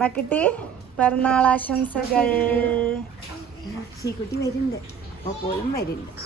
മക്കിട്ടി പിറന്നാളാശംസകൾ. ശ്രീകുട്ടി വരുന്നുണ്ട്, അപ്പോഴും വരുന്നുണ്ട്.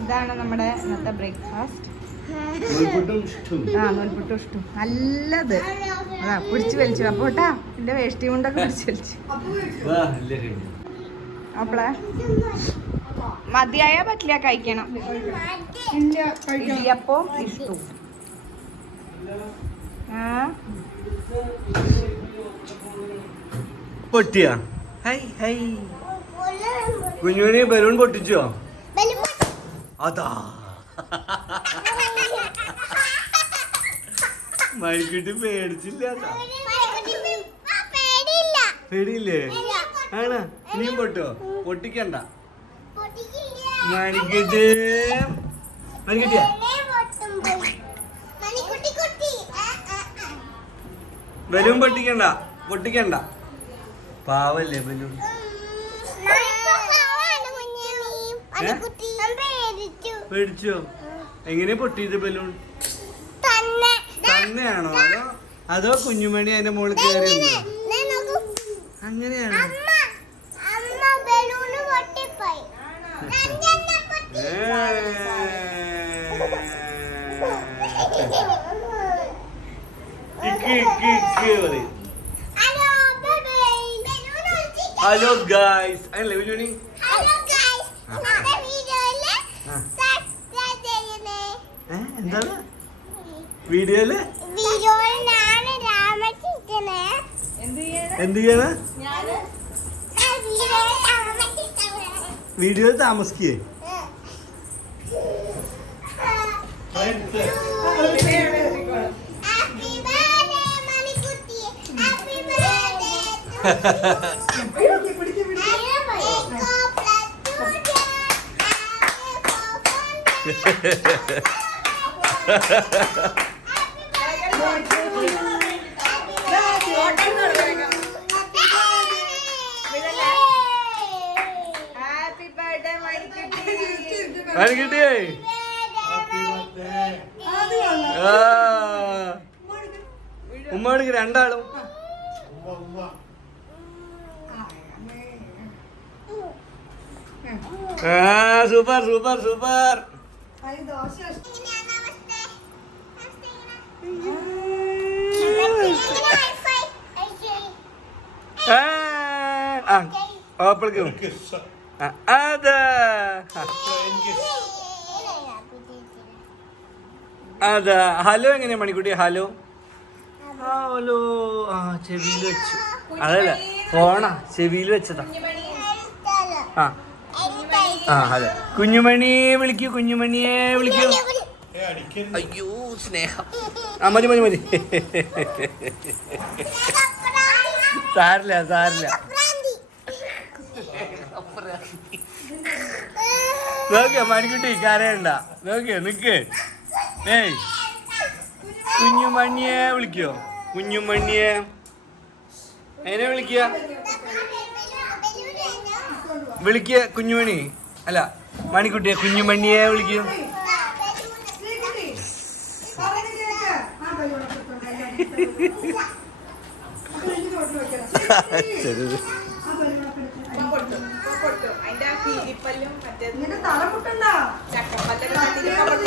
ഇതാണ് നമ്മുടെ ഇന്നത്തെ ബ്രേക്ക്ഫാസ്റ്റ്. നൂൽപുട്ടും ഇഷ്ടം നല്ലത്. അതാ പിടിച്ചു വലിച്ചു. അപ്പോട്ടാ എന്റെ വേഷ്ടി കൊണ്ടൊക്കെ പിടിച്ചു വലിച്ചു. അപ്പളെ മതിയായ പറ്റില്ല, കഴിക്കണം. ഇടിയപ്പോ ഇഷ്ടം. പൊട്ടിയാ? കുഞ്ഞുവിനെ ബലൂൺ പൊട്ടിച്ചോ? അതാ മരിക്കുട്ടി പേടിച്ചില്ല. പേടിയില്ലേ? ആണോ? ഇനിയും പൊട്ടോ? പൊട്ടിക്കണ്ട മണിക്കുട്ടി. മണിക്കുട്ടിയാ ബലൂൺ പൊട്ടിക്കണ്ട പാവല്ലേ ബലൂൺ. പേടിച്ചോ? എങ്ങനെ പൊട്ടിയത് ബലൂൺ? തന്നെയാണോ അതോ കുഞ്ഞുമണി അതിന്റെ മുകളിൽ കയറി? അങ്ങനെയാണോ? ഹലോ ഗായ്സ്, അല്ലേ കുഞ്ഞുമണി? എന്താണ് വീഡിയോയില്? എന്ത് ചെയ്യണ? വീഡിയോയിൽ താമസിക്കേ? മണിക്കുട്ടിയേ ഉമ്മക്ക് രണ്ടാളും. Super super super. ഓപ്പൾക്കും അതാ അതാ. ഹലോ എങ്ങനെയാ മണിക്കുട്ടി? Hello hello. ചെവിയിൽ വെച്ചു. അതല്ല ഫോണാ ചെവിയിൽ വെച്ചതാ. അതെ. കുഞ്ഞുമണിയെ വിളിക്കൂ, കുഞ്ഞുമണിയെ വിളിക്കൂ. അയ്യോ സ്നേഹം. മതി മതി മതി. സാരില്ല. നോക്കിയ മണിക്കുട്ടി കരയണ്ട. നോക്കിയ നിക്ക്. കുഞ്ഞുമണിയെ വിളിക്കോ? കുഞ്ഞുമണിയെ എന്നെ വിളിക്കുക കുഞ്ഞുമണി. അല്ല മണിക്കുട്ടിയെ കുഞ്ഞുമണിയെ വിളിക്കൂ.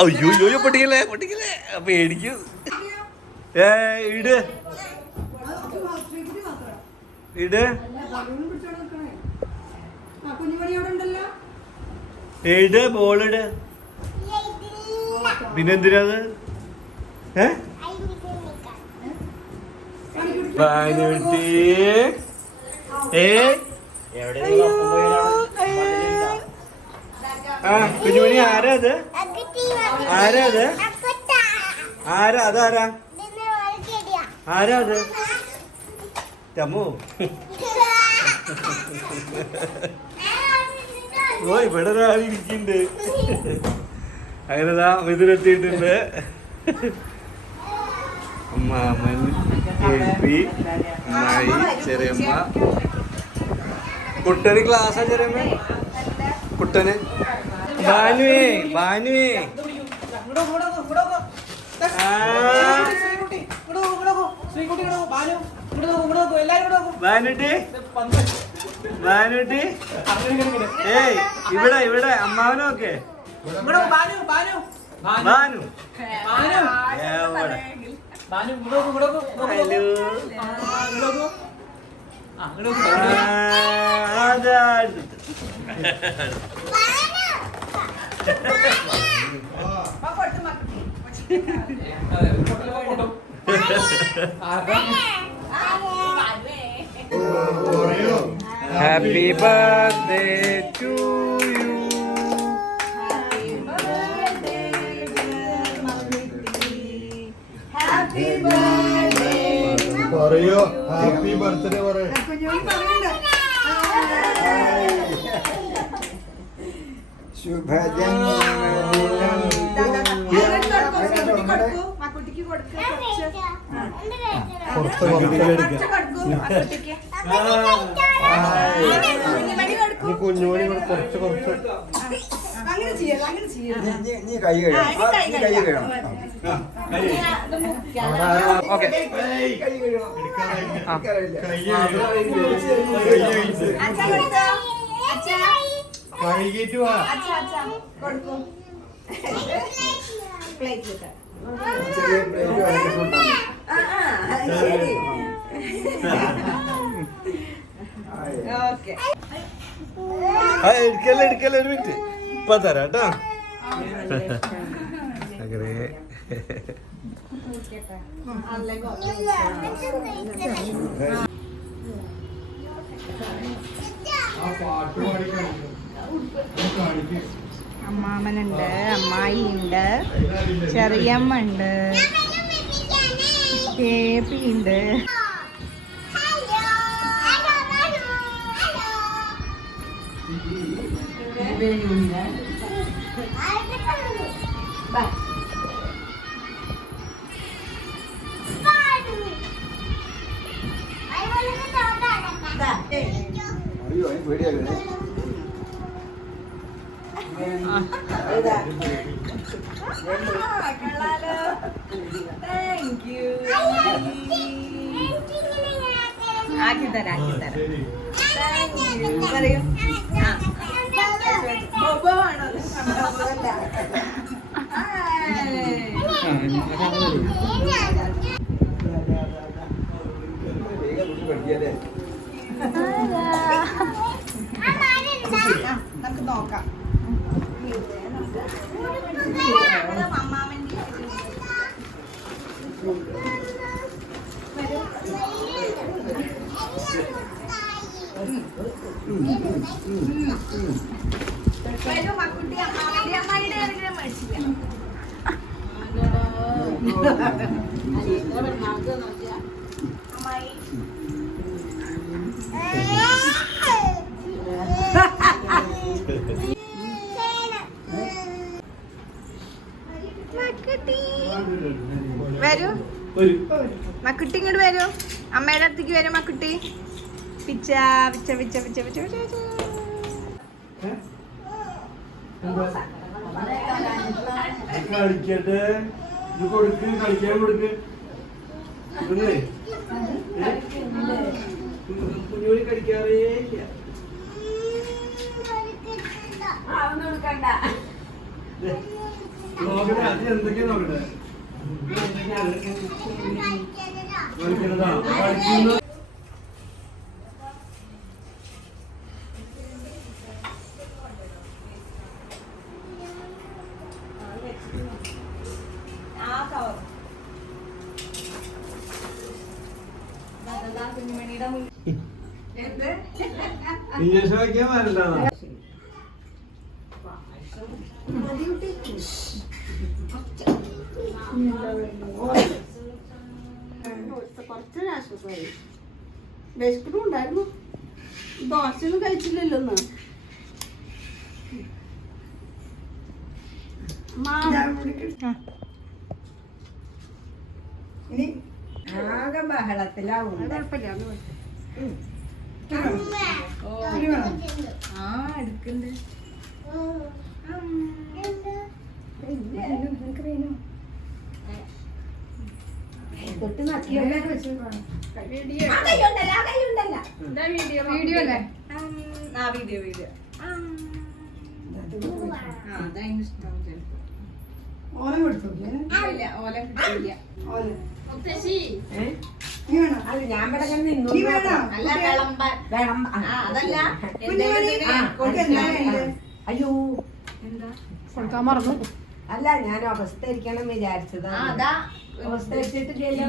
അയ്യോ പൊട്ടിക്കല്ലേ പേടിക്കൂ. ഇട് ബോളിട്. പിന്നെന്തിനാത്? കുഞ്ഞുമണി ആരാ അത്? അതാരാ? ആരാ അത്? ചമ്മു. ഓ ഇവിടെ ഒരാളിരിക്കുന്നുണ്ട്. അങ്ങനെതാ ഇതിലെത്തിയിട്ടുണ്ട്. മാമൻ, കേൾപ്പി, അമ്മായി, ചെറിയമ്മ. കുട്ടന് ക്ലാസ്സാ ചെറിയമ്മ? കുട്ടന് ഭാനുവേ ഭാനുവേ ഭാനുട്ടി ഭാനുട്ടി ഏയ് ഇവിടെ ഇവിടെ അമ്മാവനൊക്കെ Bhanu happy birthday to you. പറയോ ഹാപ്പി ബർത്ത്ഡേ പറയോ. കുഞ്ഞുമണി കുറച്ച് കുറച്ച് നീ കൈ കഴിയണം. ഓക്കെ കഴുകിട്ട് വാ. എടുക്കല്ലേ എടുക്കല്ലേ ഒരു മിനിറ്റ് ഇപ്പൊ തരാം കേട്ടോ. അങ്ങനെ അമ്മാമനുണ്ട്, അമ്മായി ഉണ്ട്, ചെറിയമ്മ ഉണ്ട്, കേപ്പി ഉണ്ട്. അയ്യോ പേടിയാകേ. ആക്കിത്തരാം പറയൂ. നമുക്ക് നോക്കാം. വരൂ മക്കുട്ടി, ഇങ്ങോട്ട് വരൂ. അമ്മയുടെ അടുത്തേക്ക് വരും മക്കുട്ടി. പിച്ച പിച്ച പിച്ച പിച്ച പിച്ച പിച്ച. കളിക്കട്ടെ കൊടുക്ക്, കളിക്കാൻ കൊടുക്ക്. കുഞ്ഞുമണി കളിക്കാറേ ഇല്ല. നോക്കട്ടെ അത് എന്തൊക്കെയാ നോക്കട്ടെ. കളിക്കുന്നതാ കളിക്കുന്ന. ഇഞ്ചക്ഷൻ വയ്ക്കാൻ വരണ്ടാ. കുറച്ചൊരാശ്വാസമായി. വിശപ്പിനും ഉണ്ടായിരുന്നു. ദോശയൊന്നും കഴിച്ചില്ലല്ലോ ഒന്ന്. ഇനി ആകെ ബഹളത്തിലാവും. കുഴപ്പമില്ല. ആ എടുക്കണ്ട്. തൊട്ട് നക്കിയല്ലേ വീഡിയോ അല്ലേ? ആ വീഡിയോ അതതിന് ഇഷ്ടം. ഓല കൊടുത്തു ഇല്ല ഓല കിട്ടില്ല. ഓല മുത്തശ്ശി അത് ഞാൻ ഇവിടെ നിന്നു. അല്ല വിളമ്പാൻ. അതല്ല അയ്യോ എന്താ കൊടുക്കാൻ മറന്നു. അല്ല ഞാൻ അവസ്ഥ ഇരിക്കണം വിചാരിച്ചത്. അതാ അവസ്ഥ വെച്ചിട്ടില്ലല്ലോ.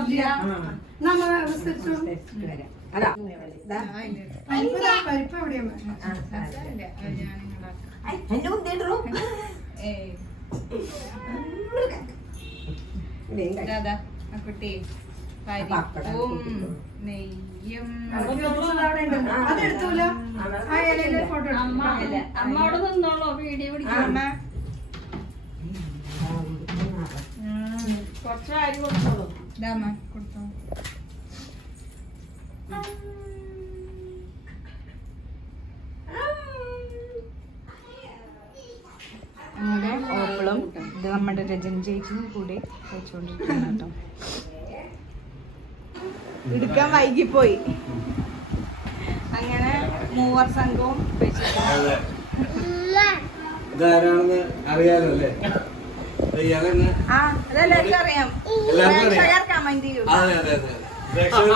വരാം. അതാ പരിപ്പ് എവിടെയാണ്? എന്നെ ഉന്തേണ്ടു. കുട്ടി പരിപ്പും നെയ്യും അതെടുത്തൂല. ഫോട്ടോ അമ്മോട് നിന്നോളൂ വീഡിയോ പിടിക്കാം. കുറച്ച് അരി കൊടുത്തോളൂ. ഇതാമ്മ കൊടുത്തോ. അങ്ങനെ ഓപ്പിളും ഇത് നമ്മുടെ രജൻ ചേച്ചിയും കൂടി കഴിച്ചുകൊണ്ടിരിക്കുന്നു കേട്ടോ. എടുക്കാൻ വൈകിപ്പോയി. അങ്ങനെ മൂവർ സംഘവും വെച്ചിട്ടുണ്ട്. ഇതാരാണെന്ന് അറിയാലോ അല്ലേ? ഇയാളെന്നെ ആ അതെല്ലാവർക്കും അറിയാം. പ്രേക്ഷകർ കമന്റ് ചെയ്യും.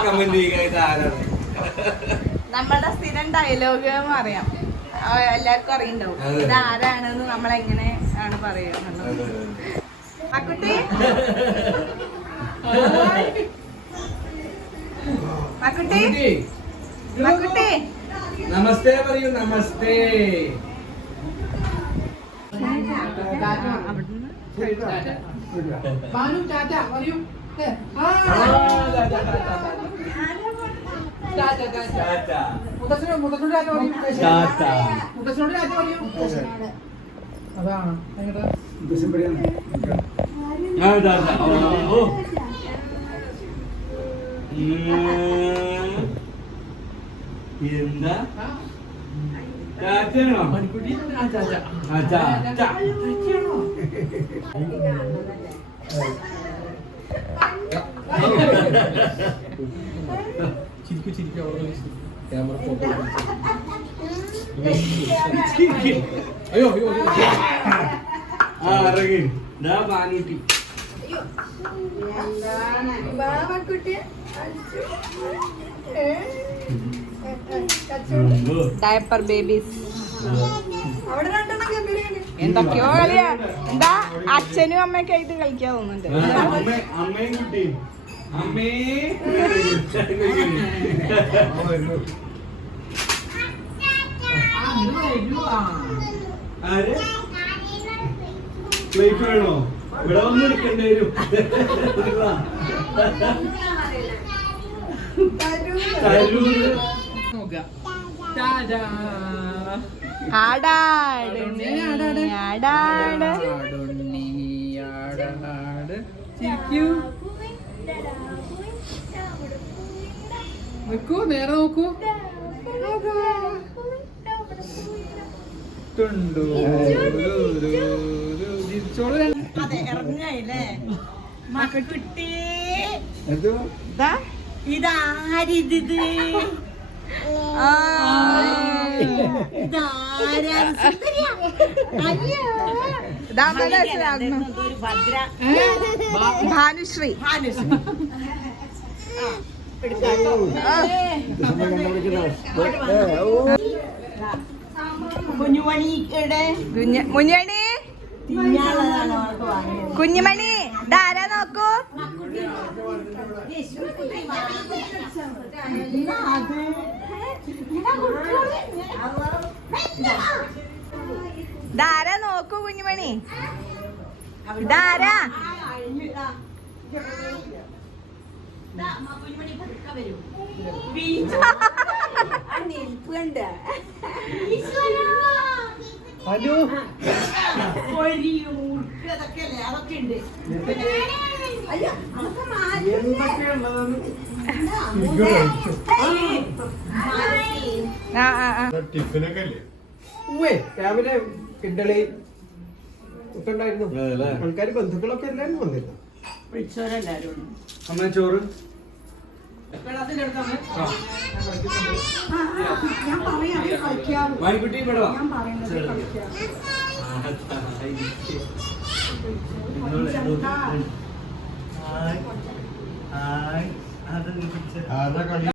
കമന്റ് ചെയ്യുക ഇത് ആരാണ്. നമ്മളുടെ സ്ഥിരം ഡയലോഗ് അറിയാം. എല്ലാവർക്കും അറിയണ്ടാവും ഇത് ആരാണെന്ന് നമ്മളെങ്ങനെ ആണ് പറയുന്നത്. ആ കുട്ടി മക്കുട്ടി നമസ്തേ പറയൂ. നമസ്തേ. അവിടുന്ന് ബാനു ടാറ്റ പറയൂ. മുത്തശ്ശനോട് ടാറ്റ പറയൂ. മുത്തശ്ശനോട് ടാറ്റ പറയൂ. അതാണ് എന്താ ചാച്ചയാണോ? അയ്യോ ഇറങ്ങി ബാനൂട്ടി. ഡയപ്പർ ബേബീസ് എന്തൊക്കെയോ കളിയാ. എന്താ അച്ഛനും അമ്മയൊക്കെ ആയിട്ട് കളിക്കാൻ തോന്നുന്നുണ്ട്. അമ്മയും കുട്ടി അമ്മേ ആര് പ്ലേറ്റ് വേണോ? ഇവിടെ വന്ന് എടുക്കേണ്ടി വരും. നോക്കൂ, നേരെ നോക്കൂ. അതെ ഇറങ്ങായില്ലേ മക്കുട്ടി. ഇതാരിത്? ഭാനുശ്രീ. മുഞ്ഞുമണി കുഞ്ഞുമണി ഇതാരാ നോക്കൂ. ഇതാരാ നോക്കൂ കുഞ്ഞുമണി. ഇതാരാ? ഹലോ അതൊക്കെ ഉണ്ട്. എന്തൊക്കെയുള്ളതെന്ന് ആ ആ ആ ടിഫിനൊക്കെ അല്ലേ ഉവ്വേ രാവിലെ ഇഡ്ഡലി ഒക്കെ ഉണ്ടായിരുന്നു അതല്ലേ? ആൾക്കാർ ബന്ധുക്കളൊക്കെ എല്ലാവരും വന്നിരുന്നു വിളിച്ചവരെല്ലാരും അമ്മ ചോറ് മാനിക്കുട്ടി ഇവിടെ വാ ഹായ് ഹായ് അത്